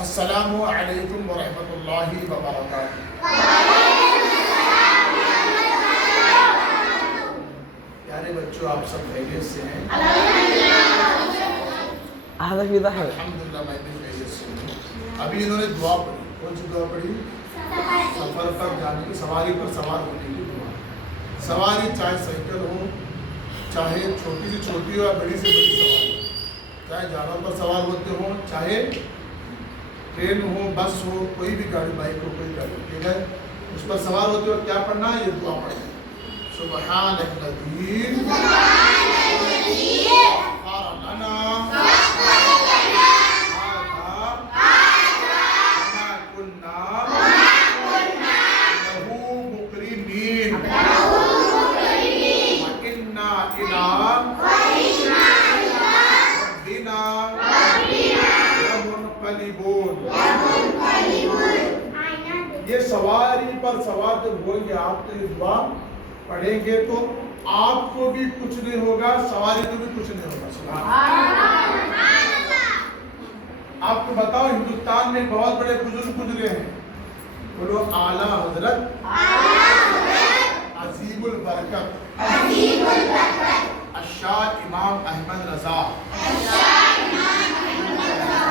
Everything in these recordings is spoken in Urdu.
السلام علیکم ورحمۃ اللہ وبرکاتہ۔ پیارے بچوں، آپ سب خیریت سے ہیں؟ الحمدللہ میں بھی خیریت سے ہوں۔ ابھی انہوں نے دعا پڑھی، کون سی دعا پڑھی؟ سفر پر جانے کی، سواری پر سوار ہونے کی دعا۔ سواری چاہے سائیکل ہو، چاہے چھوٹی سے چھوٹی ہو یا بڑی سے بڑی سواری، چاہے جانور پر سوار ہوتے ہوں، چاہے ٹرین ہو، بس ہو، کوئی بھی گاڑی، بائک ہو، کوئی گاڑی، ٹھیک ہے، اس پر سوار ہوتے وقت کیا پڑھنا ہے؟ یہ دعا پڑھنا ہے۔ سبحان الذی سخر لنا ما كنا له مقرنین وإنا إلی ربنا یہ سواری پر سوار جب ہوئیں گے آپ تو یہ دعا پڑھیں گے تو آپ کو بھی کچھ نہیں ہوگا، سواری کو بھی کچھ نہیں ہوگا۔ سبحان اللہ۔ آپ کو بتاؤ، ہندوستان میں بہت بڑے بزرگ گزرے ہیں، بولو اعلیٰ حضرت عظیم البرکت الشاہ امام احمد رضا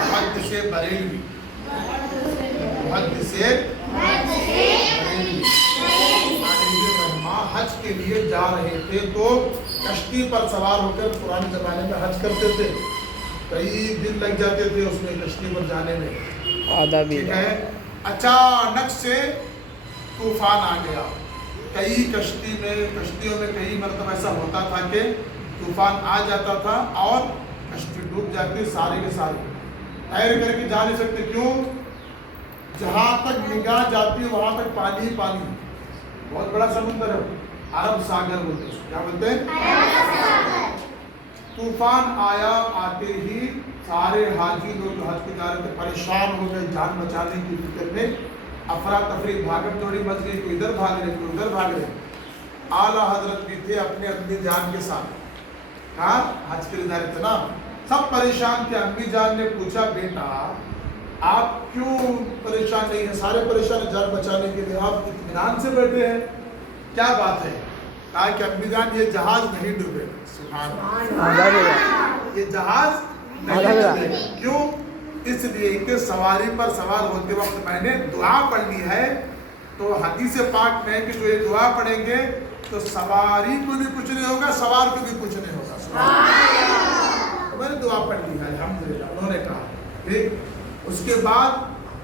محدث بریلوی، محدث حج کے لیے جا رہے تھے تو کشتی پر سوار ہو کر پرانے زمانے میں حج کرتے تھے، کئی دن لگ جاتے تھے اس میں کشتی پر جانے میں، ٹھیک ہے۔ اچانک سے طوفان آ گیا، کئی کشتیوں میں کئی مرتبہ ایسا ہوتا تھا کہ طوفان آ جاتا تھا اور کشتی ڈوب جاتی، سارے کے سارے تیر کر کے جا نہیں سکتے، کیوں؟ جہاں تک نگاہ جاتی ہے وہاں تک پانی ہی پانی، بہت بڑا سمندر ہے، عرب ساگر بولتے ہیں، کیا بولتے ہیں؟ طوفان آیا، آتے ہی سارے حاجی لوگ جو حج کے جا رہے تھے پریشان ہو گئے، جان بچانے کی فکر میں افراتفری، بھاگم توڑی مچ گئی، کوئی ادھر بھاگ رہے، کوئی ادھر بھاگ رہے۔ اعلیٰ حضرت بھی تھے اپنے امی جان کے ساتھ، ہاں حج کے لیے جا رہے تھے نا، سب پریشان تھے۔ امی جان نے پوچھا، بیٹا آپ کیوں پریشان نہیں ہیں؟ سارے پریشان ہیں جان بچانے کے لیے، آپ اطمینان سے بیٹھے ہیں، کیا بات ہے؟ کہا کہ امی جان یہ جہاز نہیں ڈوبے، سبحان اللہ، یہ جہاز نہیں ڈوبے، کیوں؟ اس لیے کہ سواری پر سوار ہوتے وقت میں نے دعا پڑھنی ہے، تو حدیث پاک میں کہ جو یہ دعا پڑھیں گے تو سواری کو بھی کچھ نہیں ہوگا، سوار کو بھی کچھ نہیں ہوگا، سبحان اللہ۔ تو میں نے دعا پڑھ لی ہے الحمدللہ، انہوں نے کہا، ٹھیک۔ اس کے بعد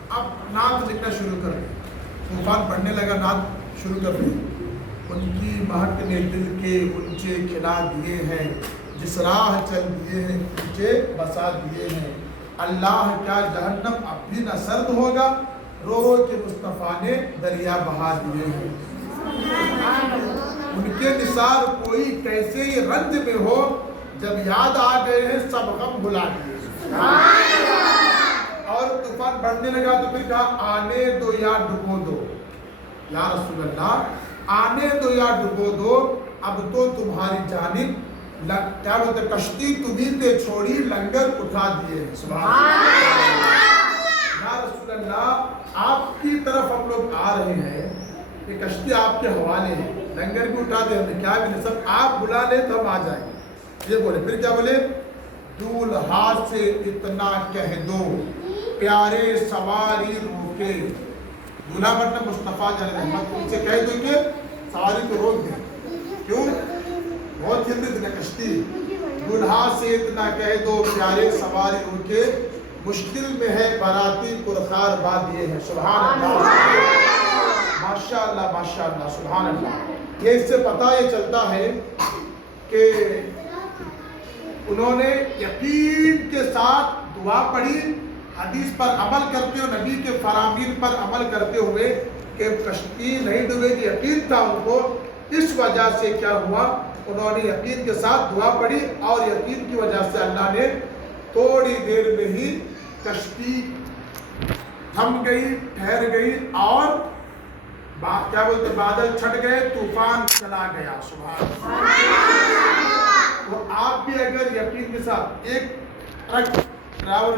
اب نعت لکھنا شروع کر دی، طوفان پڑھنے لگا، نعت شروع کر دی۔ ان کی مہک نے دل کے اونچے کھلا دیے ہیں، جس راہ چل دیے ہیں اونچے بسا دیے ہیں، اللہ کیا جہنم اب بھی نہ سرد ہوگا، رو رو کے مصطفیٰ نے دریا بہا دیے ہیں، ان کے نثار کوئی کیسے رنج میں ہو، جب یاد آ گئے ہیں سب غم بھلا دیے۔ اور طوفان بڑھنے لگا تو پھر کہا، آنے دو یا ڈبو دو، یا رسول اللہ آنے دو یا ڈبو دو، اب تو تمہاری جانب کیا بولتے کشتی تمہیں تے چھوڑی، لنگر اٹھا دیے، سبحان اللہ۔ یا رسول اللہ آپ کی طرف ہم لوگ آ رہے ہیں، کہ کشتی آپ کے حوالے ہے، لنگر بھی اٹھا دے، ہمیں کیا بھی نہیں، سب آپ بلا لیں تو ہم آ جائیں گے، یہ بولے۔ پھر کیا بولے؟ دولہا سے اتنا کہہ دو، پیارے سواری روکے، دولہا مطلب مصطفیٰ علیہ رحمت، ان سے کہہ دو کہ سواری کو روک دیں، کیوں؟ بہت جلدی تھی کشتی، دولہا سے اتنا کہہ دو، پیارے سواری روکے، مشکل میں ہے باراتی پرخار بادیے ہیں، سبحان اللہ، ماشاء اللہ ماشاء اللہ، سبحان اللہ۔ یہ اس سے پتہ یہ چلتا ہے کہ انہوں نے یقین کے ساتھ دعا پڑھی، حدیث پر عمل کرتے ہوئے، نبی کے فرامین پر عمل کرتے ہوئے کہ کشتی نہیں ڈوبے گی، یقین تھا ان کو، اس وجہ سے کیا ہوا، انہوں نے یقین کے ساتھ دعا پڑھی، اور یقین کی وجہ سے اللہ نے تھوڑی دیر میں ہی کشتی تھم گئی، ٹھہر گئی، اور کیا بولتے بادل چھٹ گئے، طوفان چلا گیا، سبحان اللہ۔ تو آپ بھی اگر یقین کے ساتھ، ایک ٹرک ڈرائیور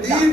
3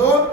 2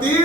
3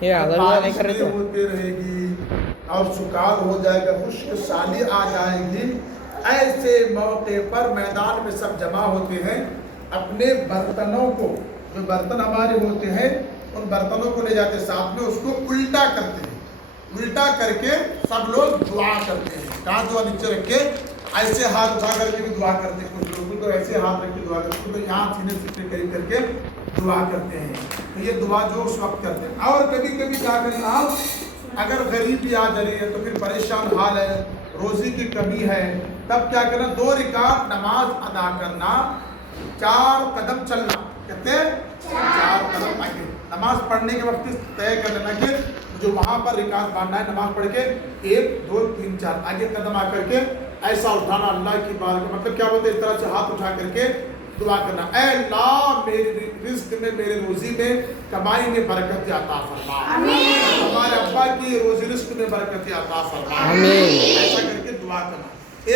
یہ آدھا بھی نہیں بارش کر رہے نہیں تھے. ہوتی رہے گی اور سکال ہو جائے گا، خشک سالی آ جائے گی، ایسے موقع پر میدان میں سب جمع ہوتے ہیں، اپنے برتنوں کو، جو برتن ہمارے ہوتے ہیں ان برتنوں کو لے جاتے ساتھ میں، اس کو الٹا کرتے ہیں، الٹا کر کے سب لوگ دعا کرتے ہیں. کہاں دعا؟ نیچے رکھ کے ایسے ہاتھ اٹھا کر کے بھی دعا کرتے ہیں. کچھ لوگ تو ایسے ہاتھ رکھ کے دعا کرتے ہیں، تو یہاں سینے سے قریب کر کے دعا کرتے ہیں. تو یہ دعا جو اس وقت کرتے ہیں. اور کبھی کبھی کیا کریں آپ، اگر غریبی آ جا رہی ہے تو پھر پریشان حال ہے، روزی کی کمی ہے، تب کیا کرنا، 2 رکعت نماز ادا کرنا، 4 قدم چلنا. کہتے ہیں 4 قدم آگے. نماز پڑھنے کے وقت طے کر لینا کہ جو وہاں پر رکعت باندھنا ہے، نماز پڑھ کے 1 2 3 4 آگے قدم آ کر کے ایسا اٹھانا اللہ کی بارگاہ. مطلب کیا بولتے ہیں، اس طرح سے ہاتھ اٹھا کر کے دعا کرنا، اے اللہ میرے رزق میں، میرے روزی میں، کمائی میں برکت عطا فرما. ہمارے ابا کی روزی رزق میں برکت عطا فرما. ایسا کر کے دعا کرنا.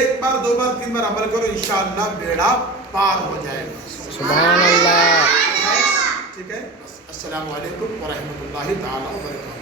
1 بار 2 بار 3 بار عمل کرو، انشاءاللہ بیڑا پار ہو جائے گا. سبحان اللہ. ٹھیک ہے. السلام علیکم ورحمۃ اللہ تعالی وبرکاتہ.